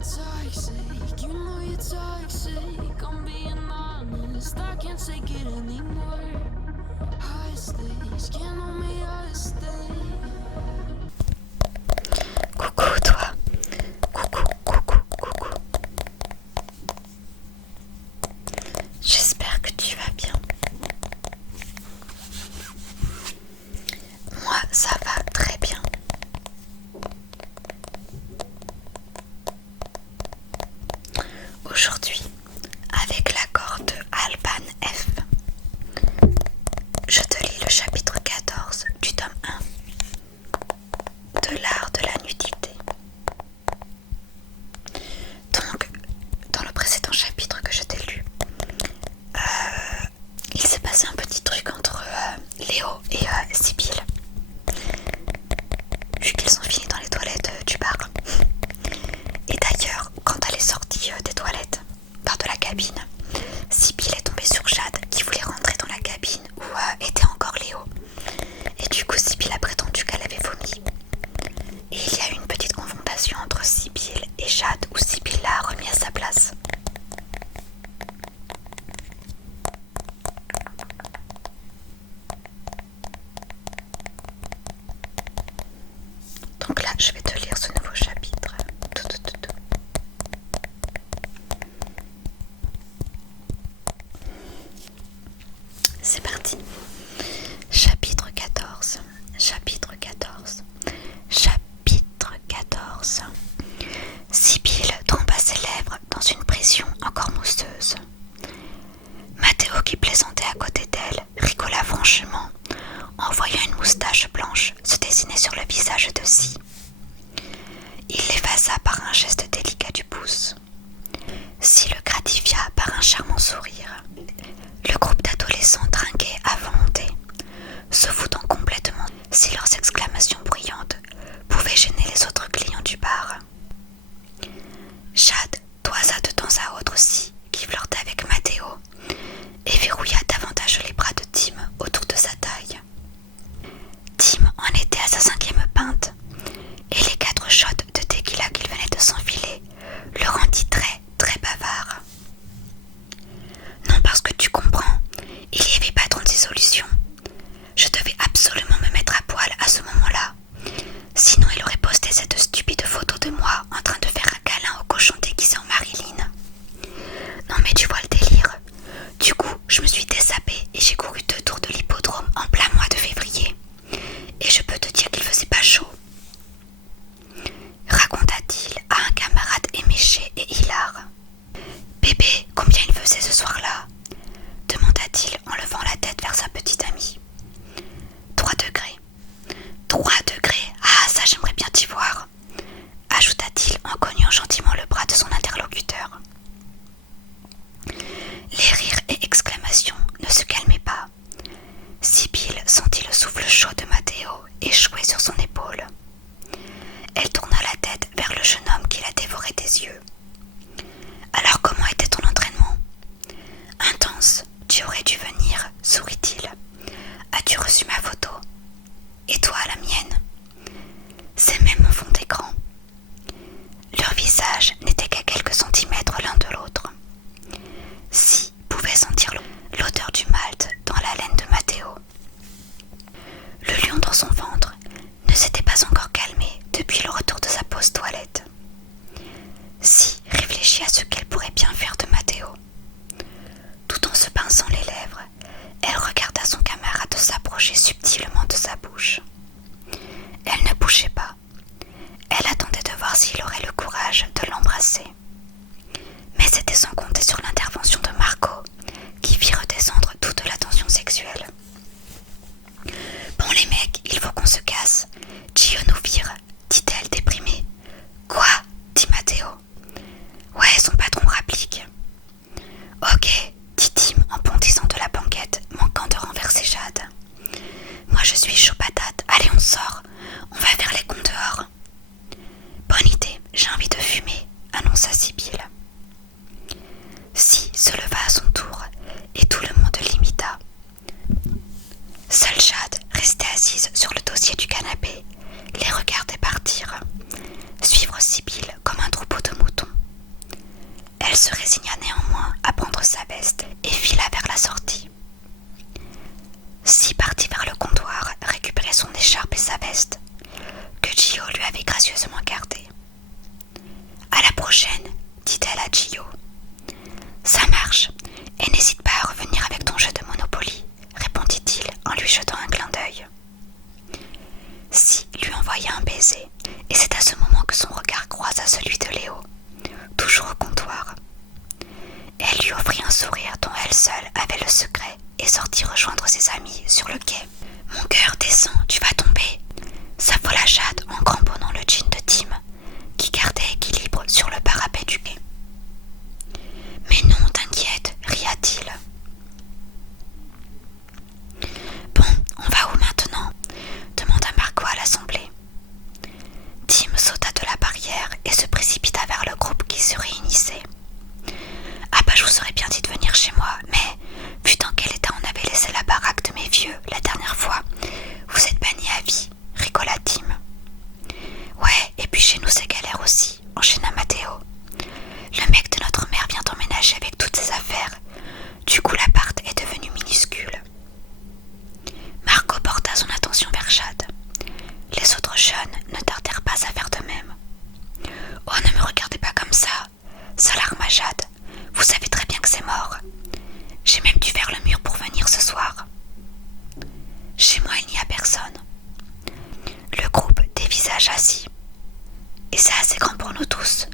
Toxic, you know you're toxic. I'm being honest, I can't take it anymore. High stakes, can't hold me hostage. Coucou toi, coucou. J'espère que tu vas bien. Moi, ça va très bien. Aujourd'hui, avec l'accord de Alban F, je te lis le chapitre 14 du tome 1 de l'art de la nudité. Donc, dans le précédent chapitre que je t'ai lu, il s'est passé un petit truc entre Léo et Sibylle, vu qu'ils sont finis dans les toilettes du bar. Et d'ailleurs, quand elle est sortie des toilettes, de la cabine, Sibylle est tombée sur Jade qui voulait rentrer dans la cabine où était encore Léo. Et du coup, Sibylle a prétendu qu'elle avait vomi. Et il y a eu une petite confrontation entre Sibylle et Jade où Sibylle l'a remis à sa place. Donc là, je vais te lire ce nouveau chapitre. C'est parti. Chapitre 14. Chapitre 14. Chapitre 14. Sibylle trempa ses lèvres dans une pression encore mousseuse. Mathéo, qui plaisantait à côté d'elle, rigola franchement en voyant une moustache blanche se dessiner sur le visage de Si. Il l'effaça par un geste délicat du pouce. Si le gratifia par un charmant sourire. Le groupe d'adolescents trinquait à volonté, se foutant complètement si leurs exclamations bruyantes pouvaient gêner les autres clients du bar. Jade toisa de temps à autre aussi, qui flirtait avec Mathéo, et verrouilla davantage les bras de Tim autour de sa taille. Tim en était à sa 5e pinte, et les 4 shots de tequila qu'il venait de s'enfiler le rendit très bavard. Non, parce que tu comprends, il n'y avait pas 36 solutions. Je devais absolument me mettre à poil à ce moment-là. Sinon, il aurait posté cette stupide photo de moi en train de faire un câlin au cochon déguisé en Marilyn. Non mais tu vois le délire. Du coup, je me suis déshabillée et j'ai couru 2 tours de l'hippodrome en plein mois de février. Et je peux te dire qu'il faisait pas chaud. Raconta-t-il à un camarade éméché et hilar. Bébé, combien il faisait ce soir-là ? Demanda-t-il en levant la tête vers sa petite amie. 3 degrés. 3 degrés, ah ça j'aimerais bien t'y voir, ajouta-t-il en cognant gentiment le bras de son interlocuteur. Les rires et exclamations ne se calmaient pas. Sibylle sentit le souffle chaud de Mathéo échouer sur son épaule. Elle tourna la tête vers le jeune homme qui la dévorait des yeux. Alors comment était ton entraînement ? Intense, tu aurais dû venir, sourit-il. As-tu reçu ma photo ? Et toi la mienne ? C'est même mon fond d'écran. Leurs visages n'étaient qu'à quelques centimètres l'un de l'autre. Si pouvait sentir l'odeur du malt dans la laine de Mathéo. Le lion dans son ventre ne s'était pas encore calmé depuis le retour de sa pause toilette. Si se résigna néanmoins à prendre sa veste et fila vers la sortie. Si partit vers le comptoir récupérer son écharpe et sa veste, que Gio lui avait gracieusement gardées. « À la prochaine, dit-elle à Gio. « Ça marche, et n'hésite pas à revenir avec ton jeu de Monopoly, répondit-il en lui jetant un clin d'œil. Si lui envoya un baiser, et c'est à ce moment que son regard croisa celui de Léo, toujours au comptoir. Elle lui offrit un sourire dont elle seule avait le secret et sortit rejoindre ses amis sur le quai. « Mon cœur descend, tu vas tomber !» s'affola Jade en cramponnant le jean de Tim, qui gardait équilibre sur le parapet du quai. « Mais non, t'inquiète, ria-t-il. »« Bon, on va où maintenant ?» demanda Margot à l'assemblée. Tim sauta de la barrière et se précipita vers le groupe qui se réunissait. « Ah bah je vous aurais bien dit de venir chez moi, mais vu dans quel état on avait laissé la baraque de mes vieux la dernière fois, vous êtes bannis à vie, rigola Tim. Ouais, et puis chez nous c'est galère aussi, enchaîna Matteo. Le mec de notre mère vient d'emménager avec toutes ses affaires. Du coup l'appart est devenu minuscule. Margot porta son attention vers Jade. Les autres jeunes ne tardèrent pas à faire de même. Oh, ne me regardez pas comme ça, s'alarma Jade. Vous savez très bien que c'est mort. J'ai même dû faire le mur pour venir ce soir. Chez moi, il n'y a personne. Le groupe dévisagea assis. Et c'est assez grand pour nous tous,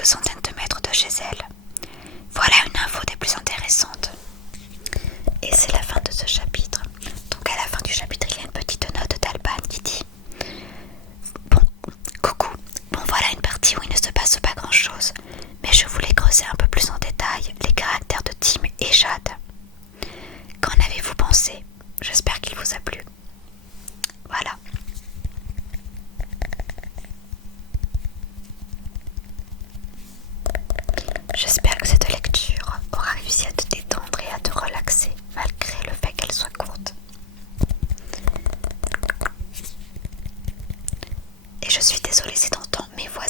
quelques centaines de mètres de chez elle. Voilà une info des plus intéressantes. Et c'est la fin de ce chapitre. Donc à la fin du chapitre, il y a une petite note d'Alban qui dit: Bon, coucou, bon voilà une partie où il ne se passe pas grand chose, mais je voulais creuser un peu plus en détail les caractères de Tim et Jade. Qu'en avez-vous pensé? J'espère qu'il vous a plu. Voilà. J'espère que cette lecture aura réussi à te détendre et à te relaxer, malgré le fait qu'elle soit courte. Et je suis désolée si t'entends mes voisins